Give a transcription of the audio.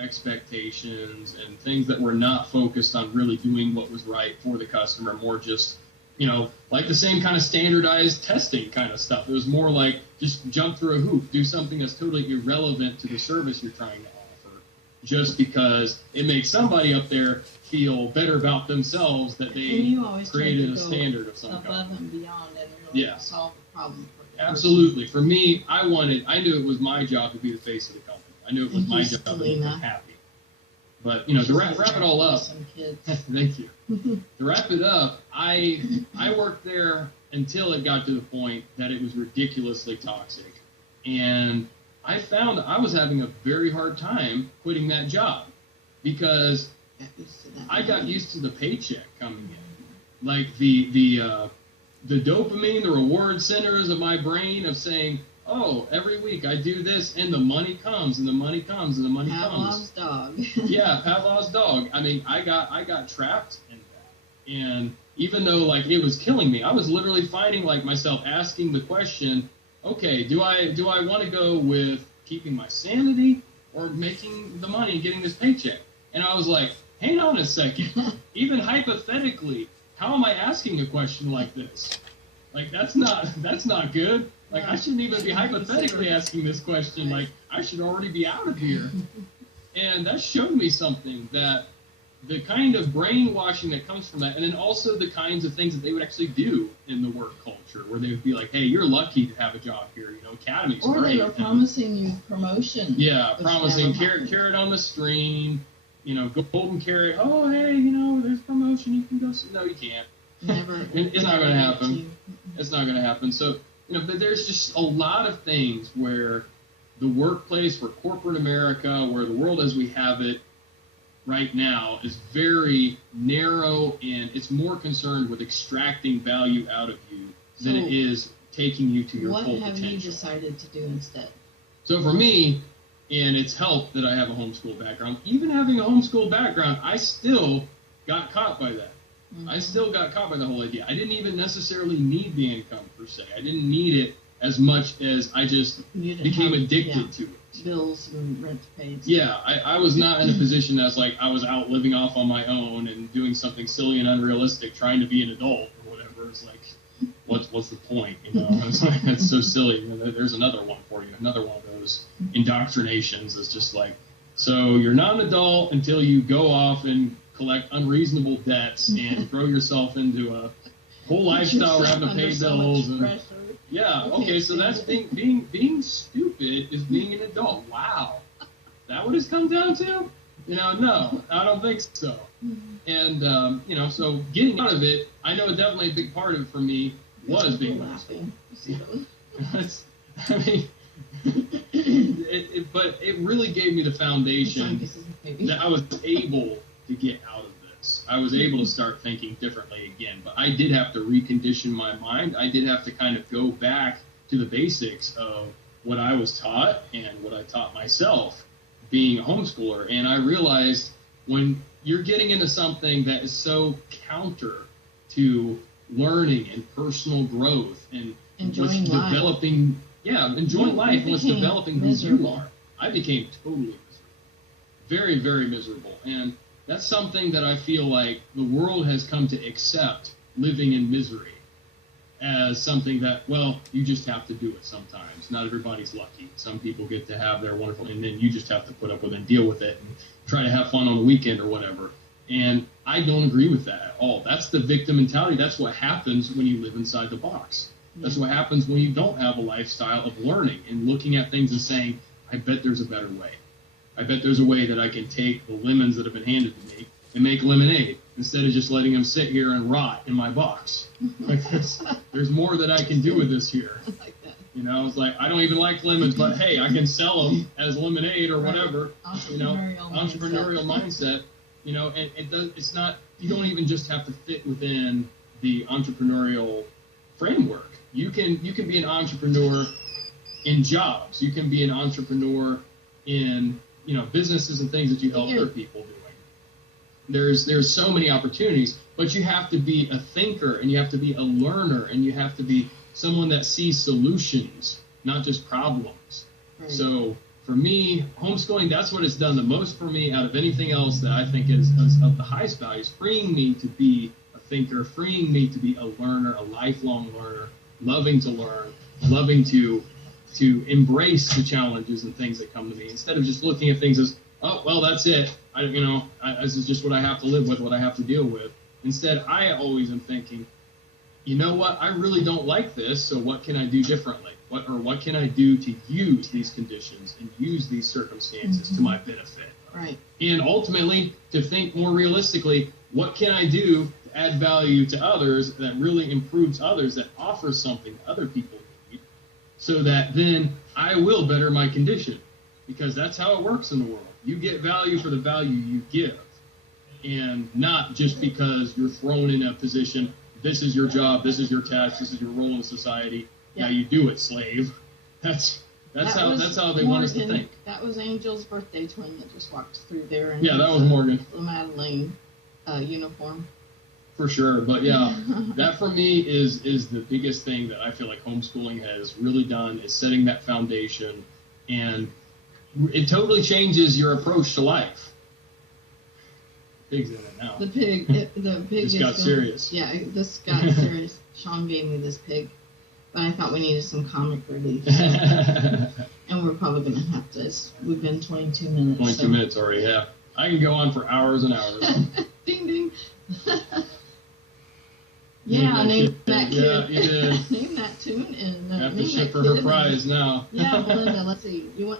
expectations and things that were not focused on really doing what was right for the customer, more just, like the same kind of standardized testing kind of stuff. It was more like just jump through a hoop, do something that's totally irrelevant to the service you're trying to offer, just because it makes somebody up there feel better about themselves that they created a standard of some kind. Above and beyond and really solve the problem. Absolutely. For me, I knew it was my job to be the face of the company. I knew it was my job to make them happy. But, to wrap it all up, thank you. To wrap it up, I worked there until it got to the point that it was ridiculously toxic. And I found I was having a very hard time quitting that job because I got used to the paycheck coming in. Like the dopamine, the reward centers of my brain of saying, oh, every week I do this and the money comes and the money comes and the money comes. Pavlov's dog. Yeah, Pavlov's dog. I mean, I got trapped in that. And even though it was killing me, I was literally finding myself asking the question, okay, do I want to go with keeping my sanity or making the money and getting this paycheck? And I was like, hang on a second. Even hypothetically, how am I asking a question like this? That's not good. I shouldn't even be hypothetically asking this question. I should already be out of here. And that showed me something, that the kind of brainwashing that comes from that, and then also the kinds of things that they would actually do in the work culture, where they would be like, hey, you're lucky to have a job here. Academy's great. Or they were promising you promotion. Yeah, promising carrot on the stream, golden carrot. Oh, hey, there's promotion. You can go. No, you can't. Never. It's not going to happen. It's not going to happen. So, but there's just a lot of things where the workplace, where corporate America, where the world as we have it right now is very narrow, and it's more concerned with extracting value out of you than it is taking you to your full potential. What have you decided to do instead? So for me, and it's helped that I have a homeschool background. Even having a homeschool background, I still got caught by that. Mm-hmm. I still got caught by the whole idea. I didn't even necessarily need the income per se. I didn't need it as much as I just became addicted to it. Bills and rent paid. Yeah, I was not in a position that's I was out living off on my own and doing something silly and unrealistic, trying to be an adult or whatever. It's what's the point? It's so silly. There's another one for you. Another one of those indoctrinations is just so you're not an adult until you go off and collect unreasonable debts and throw yourself into a whole lifestyle where having to pay bills and okay, so that's being stupid is being an adult. Wow, that what it's come down to? No, I don't think so. And so getting out of it, I know definitely a big part of it for me was being laughing. But it really gave me the foundation that I was able to get out of this. I was able to start thinking differently again, but I did have to recondition my mind. I did have to kind of go back to the basics of what I was taught and what I taught myself being a homeschooler. And I realized when you're getting into something that is so counter to learning and personal growth and enjoying life. Enjoying life and what's developing who you are. I became totally miserable. Very, very miserable. And that's something that I feel like the world has come to accept, living in misery, as something that, you just have to do it sometimes. Not everybody's lucky. Some people get to have their wonderful, and then you just have to put up with it and deal with it and try to have fun on the weekend or whatever. And I don't agree with that at all. That's the victim mentality. That's what happens when you live inside the box. That's what happens when you don't have a lifestyle of learning and looking at things and saying, I bet there's a better way. I bet there's a way that I can take the lemons that have been handed to me and make lemonade instead of just letting them sit here and rot in my box. There's more that I can do with this here. I like that. It's I don't even like lemons, but hey, I can sell them as lemonade or whatever. Entrepreneurial mindset. And it's not, you don't even just have to fit within the entrepreneurial framework. You can be an entrepreneur in jobs. You can be an entrepreneur in businesses and things that you help other people doing. There's so many opportunities, but you have to be a thinker and you have to be a learner and you have to be someone that sees solutions, not just problems. Right. So for me, homeschooling, that's what it's done the most for me out of anything else that I think is of the highest values, freeing me to be a thinker, freeing me to be a learner, a lifelong learner, loving to learn, loving to embrace the challenges and things that come to me, instead of just looking at things as, oh, well, that's it. This is just what I have to live with, what I have to deal with. Instead, I always am thinking, you know what? I really don't like this, so what can I do differently? What can I do to use these conditions and use these circumstances to my benefit? Right. And ultimately, to think more realistically, what can I do to add value to others that really improves others, that offers something other people need, so that then I will better my condition? Because that's how it works in the world. You get value for the value you give, and not just because you're thrown in a position, this is your job, this is your task, this is your role in society. Yeah. Now you do it, slave. That's how they want us to think. That was Angel's birthday twin that just walked through there. And yeah, that was Morgan. The Madeline uniform. For sure, but yeah, that for me is the biggest thing that I feel like homeschooling has really done, is setting that foundation, and it totally changes your approach to life. Pig's in it now. The pig just got serious. Yeah, this got serious. Shawn gave me this pig, but I thought we needed some comic relief. And we're probably going to have to. We've been 22 minutes. 22 minutes already, yeah. I can go on for hours and hours. Ding, ding. Yeah, name that kid. Yeah, you did. Name that tune and have to name ship that for her kid. prize now. Yeah, Belinda, let's see. You want